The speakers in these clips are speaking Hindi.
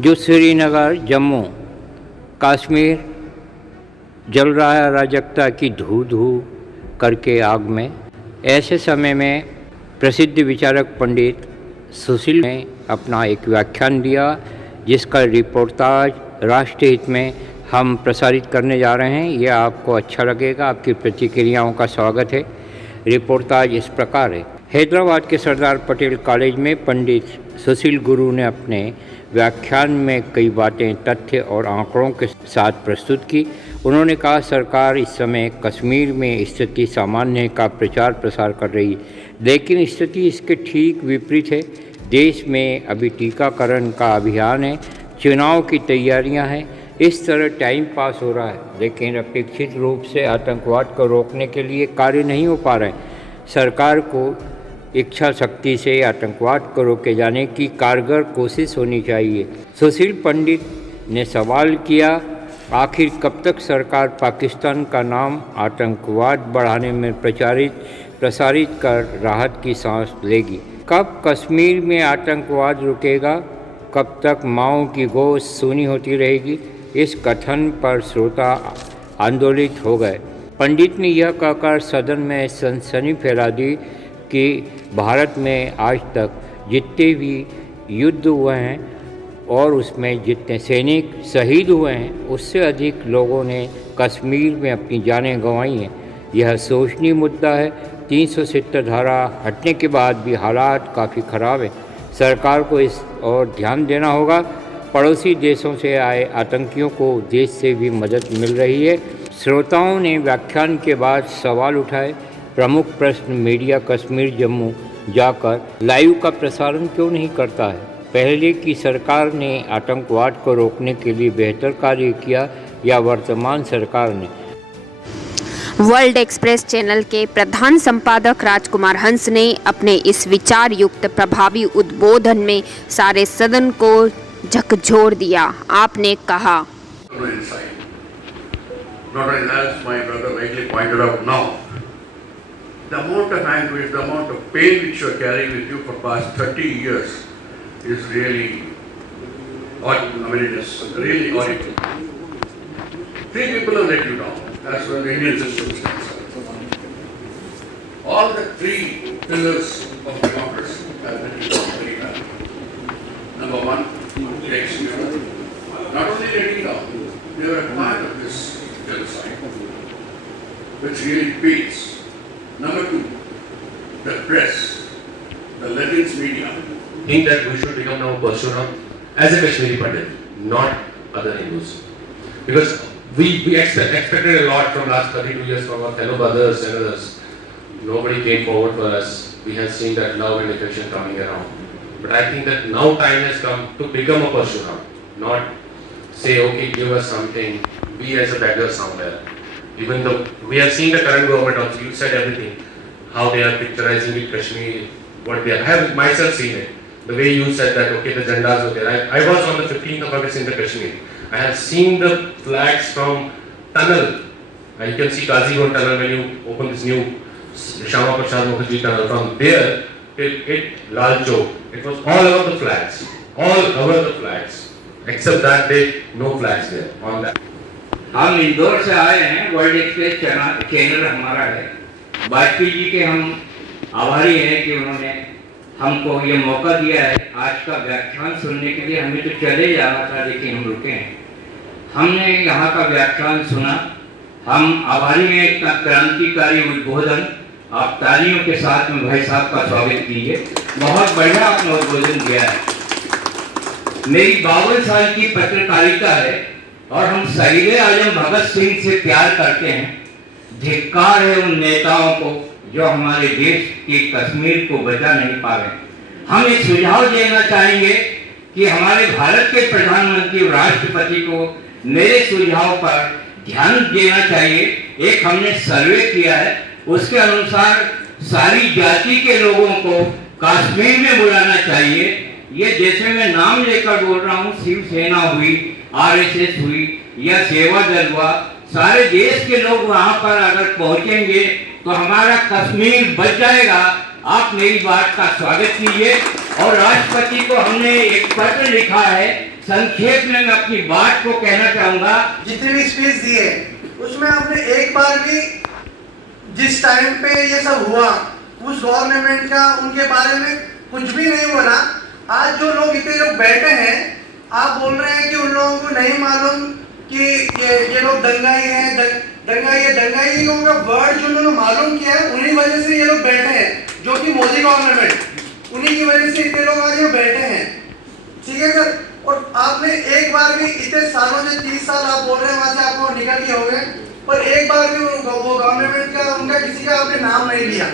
जो श्रीनगर, जम्मू कश्मीर जल रहा है अराजकता की धू धू करके आग में। ऐसे समय में प्रसिद्ध विचारक पंडित सुशील ने अपना एक व्याख्यान दिया, जिसका रिपोर्टाज राष्ट्रीय हित में हम प्रसारित करने जा रहे हैं। यह आपको अच्छा लगेगा। आपकी प्रतिक्रियाओं का स्वागत है। रिपोर्टाज इस प्रकार है। हैदराबाद के सरदार पटेल कॉलेज में पंडित सुशील गुरु ने अपने व्याख्यान में कई बातें तथ्य और आंकड़ों के साथ प्रस्तुत की। उन्होंने कहा, सरकार इस समय कश्मीर में स्थिति सामान्य का प्रचार प्रसार कर रही है, लेकिन स्थिति इसके ठीक विपरीत है। देश में अभी टीकाकरण का अभियान है, चुनाव की तैयारियां हैं। इस तरह टाइम पास हो रहा है, लेकिन अपेक्षित रूप से आतंकवाद को रोकने के लिए कार्य नहीं हो पा रहे हैं। सरकार को इच्छा शक्ति से आतंकवाद को रोके जाने की कारगर कोशिश होनी चाहिए। सुशील पंडित ने सवाल किया, आखिर कब तक सरकार पाकिस्तान का नाम आतंकवाद बढ़ाने में प्रसारित कर राहत की सांस लेगी? कब कश्मीर में आतंकवाद रुकेगा? कब तक माओ की गोश सूनी होती रहेगी? इस कथन पर श्रोता आंदोलित हो गए। पंडित ने यह कहकर सदन में सनसनी फैला दी कि भारत में आज तक जितने भी युद्ध हुए हैं और उसमें जितने सैनिक शहीद हुए हैं, उससे अधिक लोगों ने कश्मीर में अपनी जानें गंवाई हैं। यह शोचनीय मुद्दा है। 370 धारा हटने के बाद भी हालात काफ़ी ख़राब हैं। सरकार को इस और ध्यान देना होगा। पड़ोसी देशों से आए आतंकियों को देश से भी मदद मिल रही है। श्रोताओं ने व्याख्यान के बाद सवाल उठाए। प्रमुख प्रश्न, मीडिया कश्मीर जम्मू जाकर लाइव का प्रसारण क्यों नहीं करता है? पहले की सरकार ने आतंकवाद को रोकने के लिए बेहतर कार्य किया या वर्तमान सरकार ने? वर्ल्ड एक्सप्रेस चैनल के प्रधान संपादक राजकुमार हंस ने अपने इस विचार युक्त प्रभावी उद्बोधन में सारे सदन को झकझोर दिया। आपने कहा, the amount of anguish, the amount of pain which you are carrying with you for past 30 years is really, it is really horrible. 3 people have let you down, as far as the Indian system is concerned. All the 3 pillars of democracy have let you down very badly. Number 1, election. Not only letting down, they were a part of this genocide, which really beats. Number 2, the press, the legends media. Think that we should become now Parshuram as a Kashmiri Pandit, not other Hindus. Because we expected a lot from last 32 years from our fellow brothers and others. Nobody came forward for us. We have seen that love and affection coming around. But I think that now time has come to become a Parshuram, not say, okay, give us something, be as a beggar somewhere. Even though we have seen the current government also, you said everything, how they are picturizing it, Kashmir, what they are. I have myself seen it. The way you said that, okay, the jandas were there. I was on the 15th of August in the Kashmir. I have seen the flags from tunnel. You can see Kazigod tunnel when you open this new Shama Prasad Mukherjee tunnel. From there till Lal Chowk, it was all over the flags. All over the flags. Except that day, no flags there on that. हम इंदौर से आए हैं। वर्ल्ड एक्सप्रेस चैनल हमारा है। वाजपेयी जी के हम आभारी हैं कि उन्होंने हमको ये मौका दिया है आज का व्याख्यान सुनने के लिए। हमें तो चले जाना था, लेकिन हम रुके हैं। हमने यहाँ का व्याख्यान सुना। हम आभारी हैं। इतना क्रांतिकारी उद्बोधन आप तालियों के साथ में भाई साहब का स्वागत कीजिए। बहुत बढ़िया आपने उद्बोधन दिया है। मेरी 52 साल की पत्रकारिता है और हम शहीद आजम भगत सिंह से प्यार करते हैं। धिक्कार है उन नेताओं को जो हमारे देश के कश्मीर को बचा नहीं पा रहे। हम एक सुझाव देना चाहेंगे कि हमारे भारत के प्रधानमंत्री और राष्ट्रपति को मेरे सुझाव पर ध्यान देना चाहिए। एक हमने सर्वे किया है, उसके अनुसार सारी जाति के लोगों को कश्मीर में बुलाना चाहिए। ये जैसे मैं नाम लेकर बोल रहा हूँ, शिवसेना हुई, आरएसएस हुई या सेवा दल हुआ, सारे देश के लोग वहां पर अगर पहुंचेंगे तो हमारा कश्मीर बच जाएगा। आप मेरी बात का स्वागत कीजिए। और राष्ट्रपति को हमने एक पत्र लिखा है। संक्षेप में मैं अपनी बात को कहना चाहूंगा। जितनी भी स्पीच दी है उसमें आपने एक बार भी जिस टाइम पे ये सब हुआ उस गवर्नमेंट का उनके बारे में कुछ भी नहीं बोला। आज जो लोग इतने लोग बैठे हैं, आप बोल रहे हैं कि उन लोगों को नहीं मालूम कि ये लोग दंगाई हैं, दंगाई लोगों का वर्ड जो उन्होंने मालूम किया है, उन्हीं वजह से ये लोग बैठे हैं, जो कि मोदी गवर्नमेंट, उन्हीं की वजह से इतने लोग आज यहाँ बैठे हैं। ठीक है सर। और आपने एक बार भी इतने सालों से 30 साल आप बोल रहे हैं, वहां से आपको निकल गए होंगे, पर एक बार भी वो गवर्नमेंट का उनका किसी का आपने नाम नहीं लिया।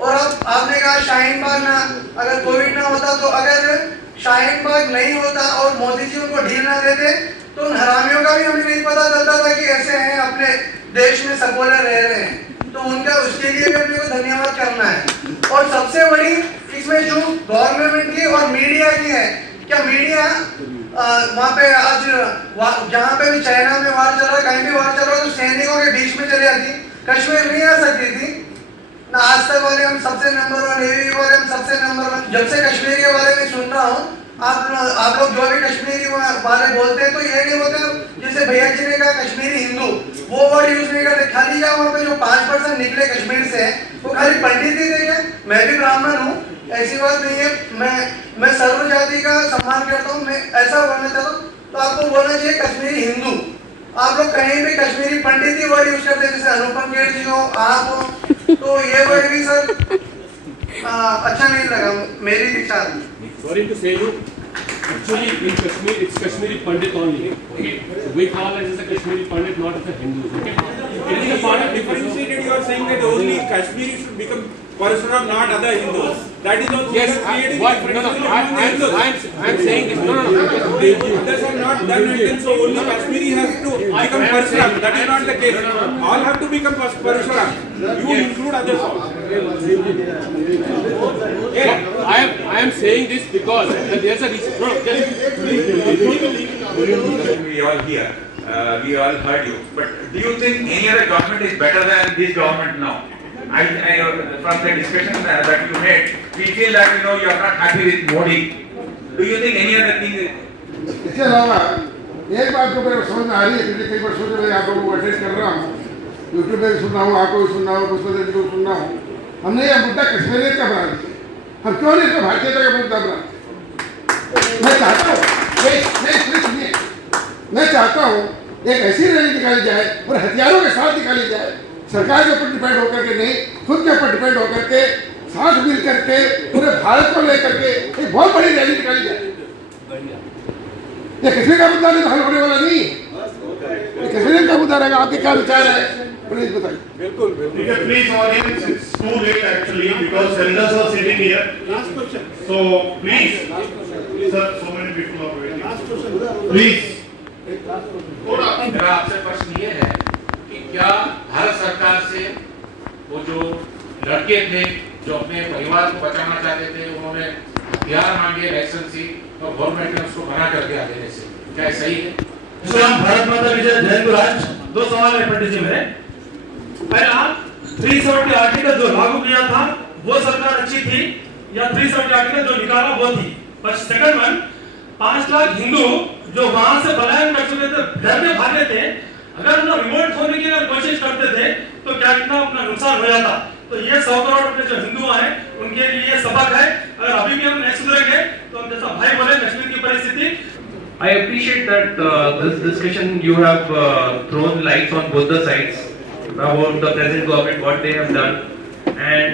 और अब आपने कहा शाहीन बाग ना, अगर कोविड ना होता तो अगर शाहीन बाग नहीं होता और मोदी जी उनको ढील ना देते तो उन हरामियों का भी हमें नहीं पता चलता था कि ऐसे हैं अपने देश में सबोले रह रहे हैं। तो उनका उसके लिए भी अपने को धन्यवाद करना है। और सबसे बड़ी इसमें जो गवर्नमेंट की और मीडिया की है, क्या मीडिया वहाँ पे आज जहाँ पे भी चाइना में वार चल रहा है, कहीं भी वार चल रहा है, तो सैनिकों के बीच में चली आती, कश्मीर नहीं आ सकती थी ना। आज तक वाले हम सबसे नंबर 1, नेवी वाले हम सबसे नंबर 1। जब से कश्मीर के बारे में सुन रहा हूँ, आप लोग जो भी कश्मीरी वाले बोलते हैं तो ये नहीं बोलते, जैसे भैया जी ने कहा कश्मीरी हिंदू, वो वर्ड यूज नहीं करते। खाली क्या वहाँ पे जो 5% निकले कश्मीर से वो खाली पंडित ही थे क्या? मैं भी ब्राह्मण हूँ, ऐसी बात नहीं है। मैं सर्व जाति का सम्मान करता हूँ, मैं ऐसा बोलना चाहता हूँ। तो आपको बोलना चाहिए कश्मीरी हिंदू। आप लोग कहीं भी कश्मीरी पंडित ही वर्ड यूज करते हैं, जैसे अनुपम खेर जी हो, आप हो, तो ये वर्ड भी सर अच्छा नहीं लगा मेरी विचार। Sorry to say you, actually in Kashmir it's Kashmiri Pandit only. Okay, we call as a Kashmiri Pandit, not as a Hindus. Okay, it is a part of differentiated. You are saying that only Kashmiri should become Parashuram, not other Hindus. That is also yes. I'm saying this. No. Others have not done anything, so only Kashmiri has to become Parashuram. That is not the case. All have to become Parashuram. You include others also. I am saying this because there's a reason. No, We all hear, we all heard you. But do you think any other government is better than this government now? From the discussion that you made, we feel that you are not happy with Modi. Do you think any other thing? इसके अलावा एक बात तो मेरे समझ में आ रही है, क्योंकि कई बार सोच रहे आप लोगों को अटेंड कर रहा हूँ, यूट्यूब पे भी सुन रहा हूँ, आपको भी सुन रहा हूँ, पुष्पा जी को सुन रहा हूँ। हमने यह मुद्दा कश्मीरियत का बना दिया, हम क्यों नहीं इसको भारतीयता का मुद्दा बना? मैं चाहता हूँ मैं चाहता हूँ एक ऐसी रैली निकाली जाए और हथियारों के साथ निकाली जाए, सरकार के ऊपर डिपेंड होकर के नहीं, खुद के ऊपर डिपेंड होकर के, साथ मिल करके पूरे भारत को लेकर के एक बहुत बड़ी रैली निकाली जाए। ये कश्मीर का मुद्दा नहीं तो हल होने वाला नहीं, ये कश्मीर का मुद्दा रहेगा। आपके क्या विचार है, प्लीज बताइए। बिल्कुल Please audience, it's too late actually because elders are sitting here. Last question. So please, sir, so many people are waiting. Last question. Please. मेरा आपसे प्रश्न ये है कि क्या भारत सरकार से वो जो लड़के थे जो अपने परिवार को बचाना चाहते थे, उन्होंने हथियार मांगे लाइसेंसी और गवर्नमेंट ने उसको मना कर दिया देने से, क्या सही है? भारत माता की जय, जय गुराज। 2 सवाल है पंडित जी मेरे। पहला, 370 आर्टिकल जो लागू किया था वो सरकार अच्छी थी या 370 आर्टिकल जो निकाला वो थी? पर सेकंड वन, 5 लाख हिंदू जो वहां से पलायन कर चुके थे, घर में भागे थे, अगर उन्हें रिवोल्ट होने की अगर कोशिश करते थे तो क्या कितना अपना नुकसान हो जाता? तो ये 100 करोड़ अपने जो हिंदू हैं उनके लिए सबक है। अगर अभी भी हम नहीं सुधरेंगे तो हम जैसा भाई बोले कश्मीर की परिस्थिति। I appreciate that this discussion you have thrown lights on both the sides about the present government, what they have done, and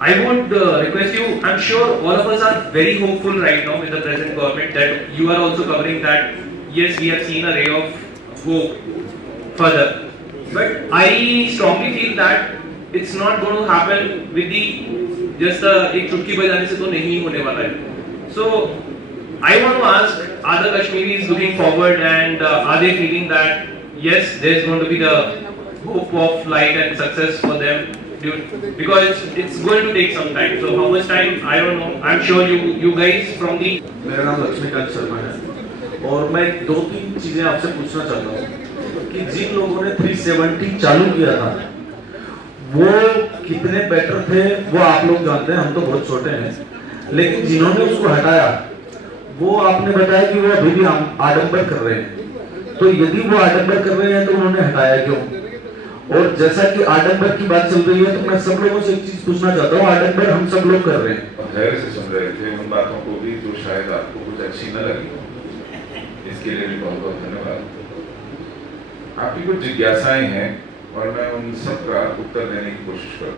I would request you, I'm sure all of us are very hopeful right now with the present government that you are also covering that, yes, we have seen a ray of hope further. But I strongly feel that it's not going to happen with the just एक चुटकी बजाने से तो नहीं होने वाला है. So I want to ask, are the Kashmiris looking forward and are they feeling that yes, there is going to be the hope of light and success for them? Because it's going to take some time. So how much time? I don't know. I'm sure you guys from the. मेरा नाम लक्ष्मीकांत शर्मा है और मैं 2-3 चीजें आपसे पूछना चाहता हूँ कि जिन लोगों ने 370 चालू किया था वो कितने बेटर थे वो आप लोग जानते हैं, हम तो बहुत छोटे हैं, लेकिन जिन्होंने उसको हटाया वो आपने बताया कि वो अभी भी आडंबर कर रहे हैं। तो यदि वो आडंबर कर रहे हैं तो उन्होंने हटाया क्यों? और जैसा कि आडंबर की बात चल रही है तो मैं सब लोगों से एक चीज पूछना चाहता हूँ, आडंबर हम सब लोग कर रहे हैं। धैर्य से सुन रहे थे उन बातों को भी जो शायद आपको कुछ अच्छी न लगी, इसके लिए भी बहुत बहुत धन्यवाद। आपकी कुछ जिज्ञासाएं हैं और मैं उन सब का उत्तर देने की कोशिश करूँ।